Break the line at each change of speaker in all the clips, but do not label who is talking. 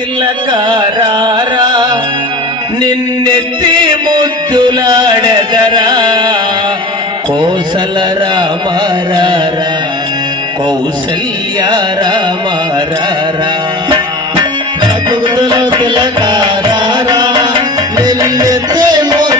తిలకారారా నిన్నెత్తి ముద్దులాడదరా కోసల రామారారా కౌసల్య రామారారా
రఘుకుల తిలకారారా నిన్నెత్తే ముద్దాడెదరా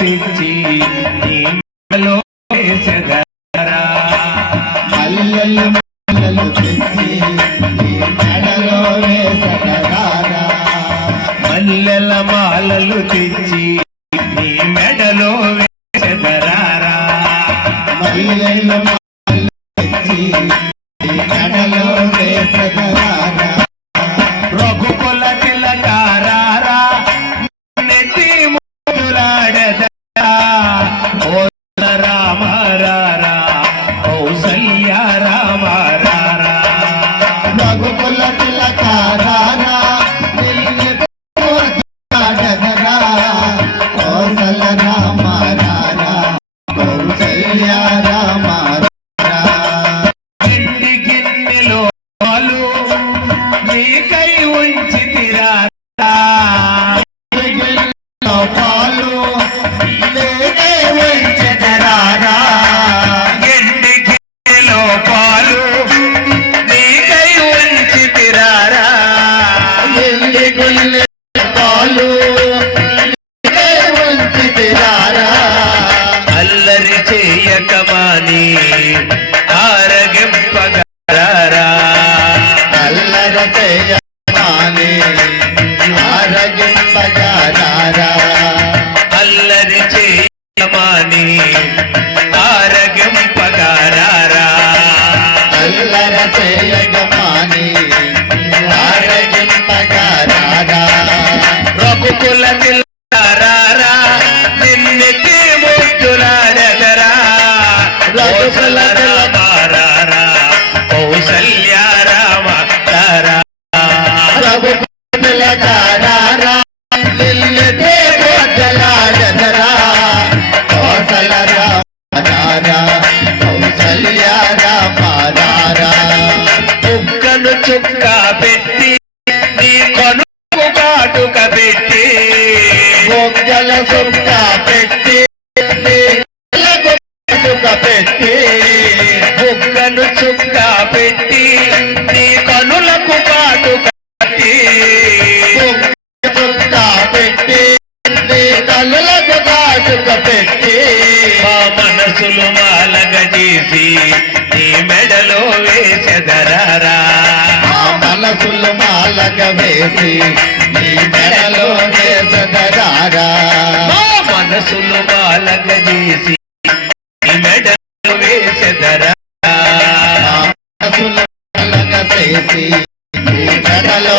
తెచ్చి నీ మెడలో వేసెదరా.
మల్లెలు మల్లెలు తెచ్చి నీ మెడలో
మల్లెల మాలలు తెచ్చి నీ మెడలో
మల్లెలు మల్లెలు
కౌసల్య
రఘుకులగారారా నిల్లెటే కోటలాడదరా కోసల రామారా కౌసల్య రామారా
బుక్కను చుక్క పెట్టి నీ కాటుక పెట్టి
గోగల సుక్క
కాటుక పెట్టి మా మనసులు మాలగ చేసి నీ మెడలో వేసెదరారా.
మనసులు మాలక వేసి నీ మెడలో వేసదరారా.
మా మనసులు మాలగ చేసి నీ మెడలో వేసెదరా.
మనసులు మాలక చేసి నీ మెడలో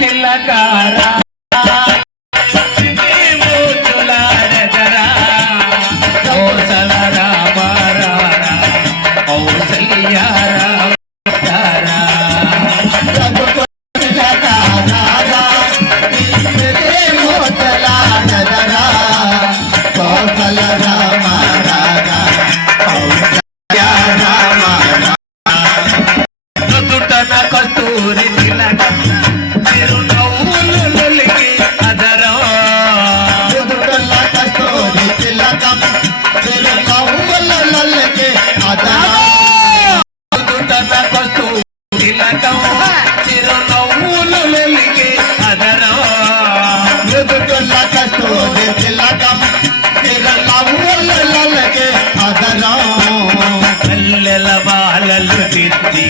en
la cara. సతతం చిరునవ్వులు వెలిగి అదరం
మృదుకుల కస్తూరి తిలకం
చిరునవ్వులు వెలిగి బాలలు తిత్తి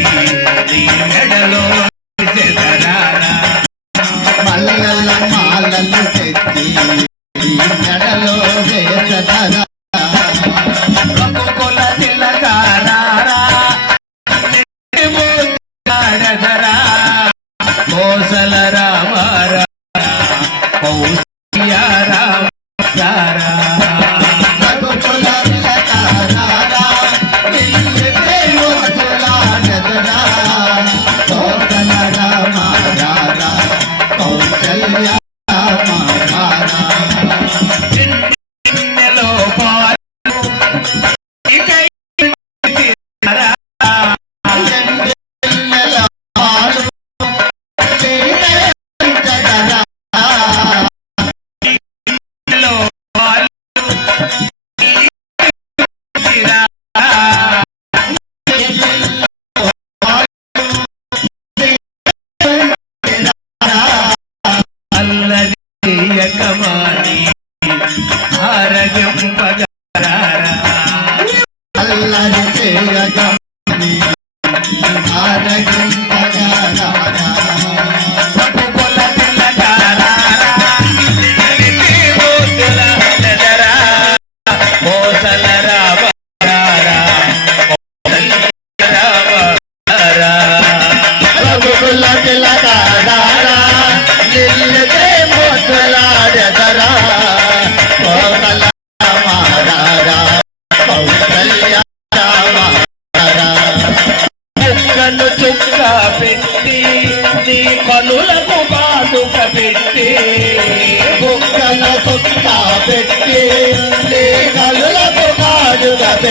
எண்ணமானி.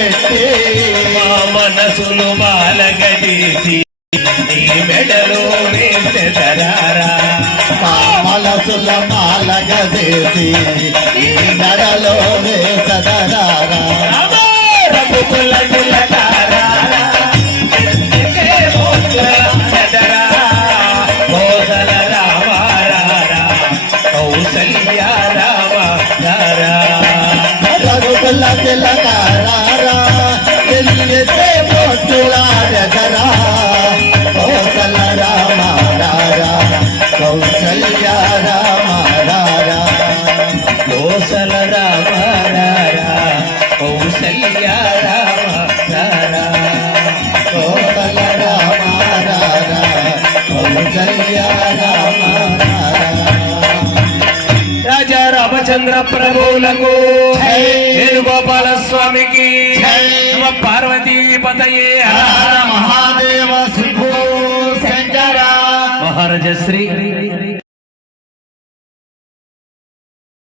పెట్టి మా మనసును బాలగడిచి నీ మెడలో వేసెదరారా
మా మనసుల బాలగడిచి నీ మెడలో వేసెదరారా
రఘుకుల రామచంద్ర ప్రభువులకు. వేణుగోపాల స్వామికి. పార్వతీ పతయే.
మహాదేవ శంకర.
మహారాజ శ్రీ